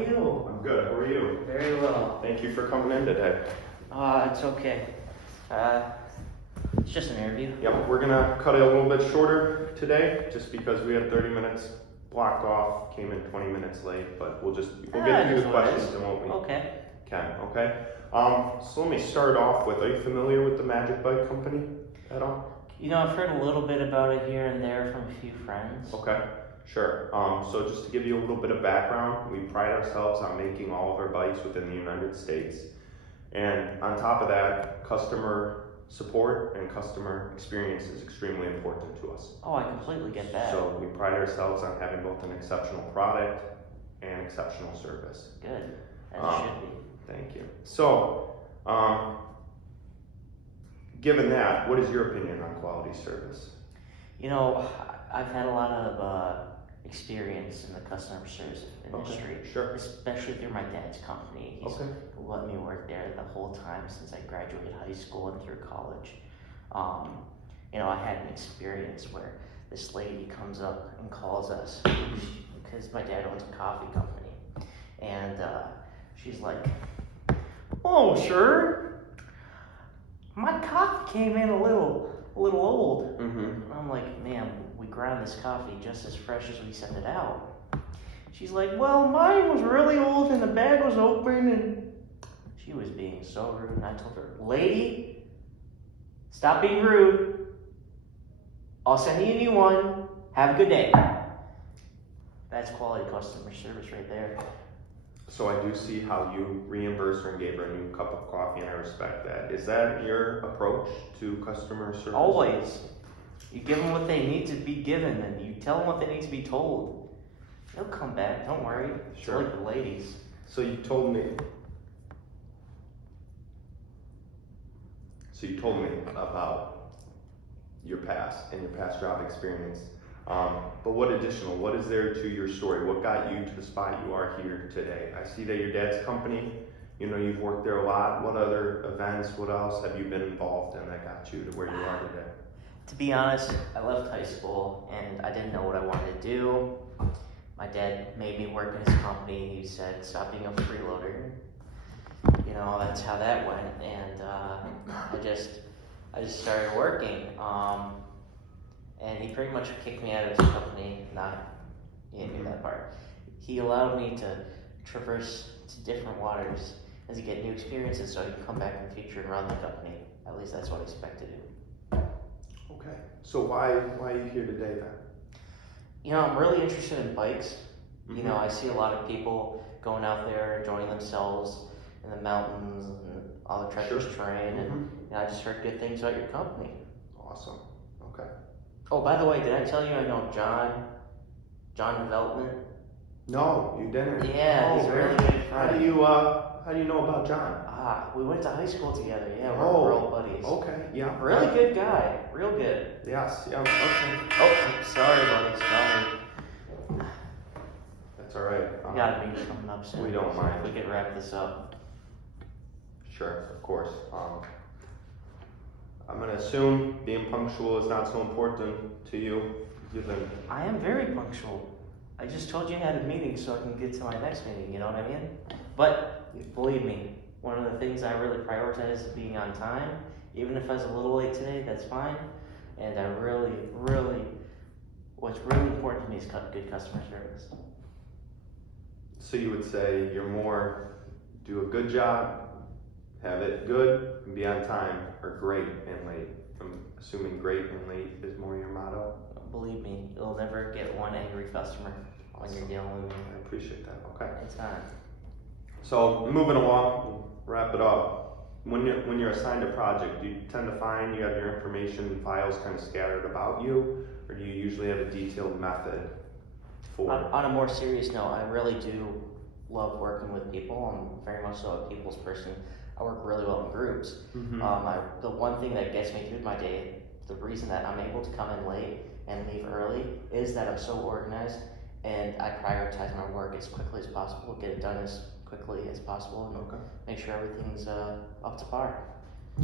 you? I'm good. How are you? Very well. Thank you for coming in today. It's okay. It's just an interview. Yep, we're gonna cut it a little bit shorter today, just because we had 30 minutes blocked off, came in 20 minutes late, but we'll get through the questions and what we can, okay? So let me start off with, are you familiar with the Magic Bike Company at all? You know, I've heard a little bit about it here and there from a few friends. Okay, sure. So just to give you a little bit of background, we pride ourselves on making all of our bikes within the United States. And on top of that, customer support and customer experience is extremely important to us. Oh, I completely get that. So we pride ourselves on having both an exceptional product and exceptional service. Good, as it should be. Thank you. So, given that, what is your opinion on quality service? You know, I've had a lot of experience in the customer service industry, Okay, sure. especially through my dad's company. He's let me work there the whole time since I graduated high school and through college. You know, I had an experience where this lady comes up and calls us because my dad owns a coffee company, and she's like, "Oh, sure, my coffee came in a little old." And I'm like, "Ma'am, we ground this coffee just as fresh as we send it out." She's like, "Well, mine was really old and the bag was open," and she was being so rude. And I told her, "Lady, stop being rude. I'll send you a new one. Have a good day." That's quality customer service right there. So I do see how you reimbursed her and gave her a new cup of coffee, and I respect that. Is that your approach to customer service? Always. You give them what they need to be given, and you tell them what they need to be told. They'll come back, don't worry. Sure. It's like the ladies. So you told me about your past and your past job experience. But what is there to your story? What got you to the spot you are here today? I see that your dad's company, you know, you've worked there a lot. What other events, what else have you been involved in that got you to where you are today? To be honest, I left high school and I didn't know what I wanted to do. My dad made me work in his company. He said, "Stop being a freeloader." You know, that's how that went. And I just started working. And he pretty much kicked me out of his company. He didn't do that part. He allowed me to traverse to different waters and to get new experiences so I could come back in the future and run the company. At least that's what I expect to do. Okay. So why are you here today then? You know, I'm really interested in bikes. You know, I see a lot of people going out there enjoying themselves in the mountains and all the treacherous terrain, and you know, I just heard good things about your company. Awesome. Okay. Oh, by the way, did I tell you I know John Development? No, you didn't. Yeah, he's a really good friend. How do you know about John? We went to high school together. Yeah, we're old buddies. Okay, yeah. Really good guy. Real good. Yes, yeah, okay. Oh, sorry, buddy. Sorry. That's all right. We got a meeting coming up soon. We don't mind. We can wrap this up. Sure, of course. I'm gonna assume being punctual is not so important to you, given. I am very punctual. I just told you I had a meeting so I can get to my next meeting, you know what I mean? But believe me, one of the things I really prioritize is being on time. Even if I was a little late today, that's fine. And I what's really important to me is good customer service. So you would say you're more do a good job, have it good, and be on time, or great and late. I'm assuming great and late is more your motto. Believe me, you'll never get one angry customer when you're dealing with me. I appreciate that. Okay. Anytime. So moving along, we'll wrap it up. When you're assigned a project, do you tend to find you have your information and files kind of scattered about you, or do you usually have a detailed method for? On a more serious note, I really do love working with people. I'm very much so a people's person. I work really well in groups. The one thing that gets me through my day, the reason that I'm able to come in late and leave early, is that I'm so organized and I prioritize my work as quickly as possible, get it done as quickly as possible, and make sure everything's up to par.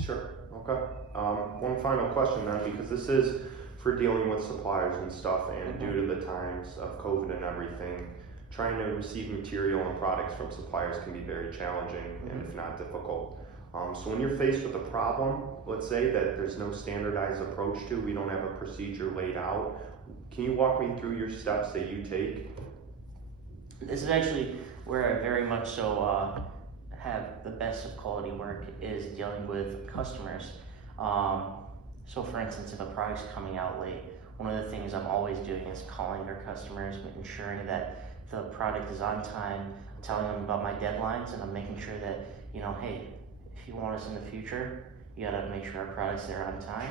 Sure. Okay. One final question then, because this is for dealing with suppliers and stuff, and due to the times of COVID and everything, trying to receive material and products from suppliers can be very challenging and if not difficult. So when you're faced with a problem, let's say that there's no standardized approach to, we don't have a procedure laid out, can you walk me through your steps that you take? This is actually where I very much so have the best of quality work is dealing with customers. So for instance, if a product's coming out late, one of the things I'm always doing is calling our customers, ensuring that the product is on time, telling them about my deadlines, and I'm making sure that, you know, hey, if you want us in the future, you gotta make sure our product's there on time,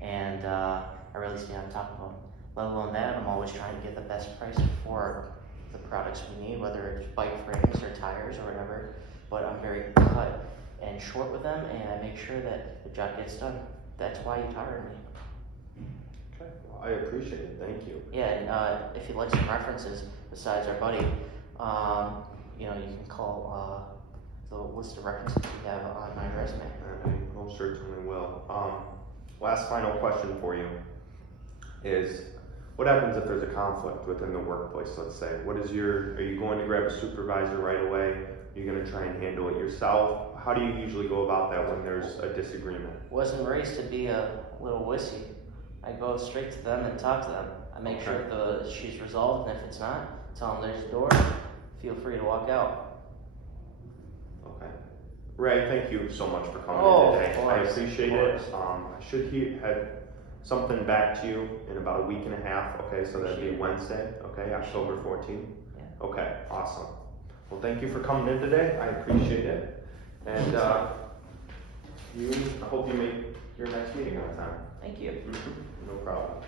and I really stay on top of them. Let alone that, I'm always trying to get the best price for the products we need, whether it's bike frames or tires or whatever, but I'm very cut and short with them, and I make sure that the job gets done. That's why you hired me. Okay, well, I appreciate it, thank you. Yeah, and if you'd like some references besides our buddy, you know, you can call the list of references we have on my resume. I most certainly will. Last final question for you is, what happens if there's a conflict within the workplace, let's say? Are you going to grab a supervisor right away? Are you going to try and handle it yourself? How do you usually go about that when there's a disagreement? Wasn't raised to be a little wussy. I go straight to them and talk to them. I make sure the issue's resolved, and if it's not, tell them there's a door. Feel free to walk out. Okay. Ray, thank you so much for coming in today. Of course, I appreciate of it. course. I should have something back to you in about a week and a half. Okay, so that'd be Wednesday. Okay, October 14th. Yeah. Okay, awesome. Well, thank you for coming in today. I appreciate it. And I hope you make your next meeting on time. Thank you. No problem.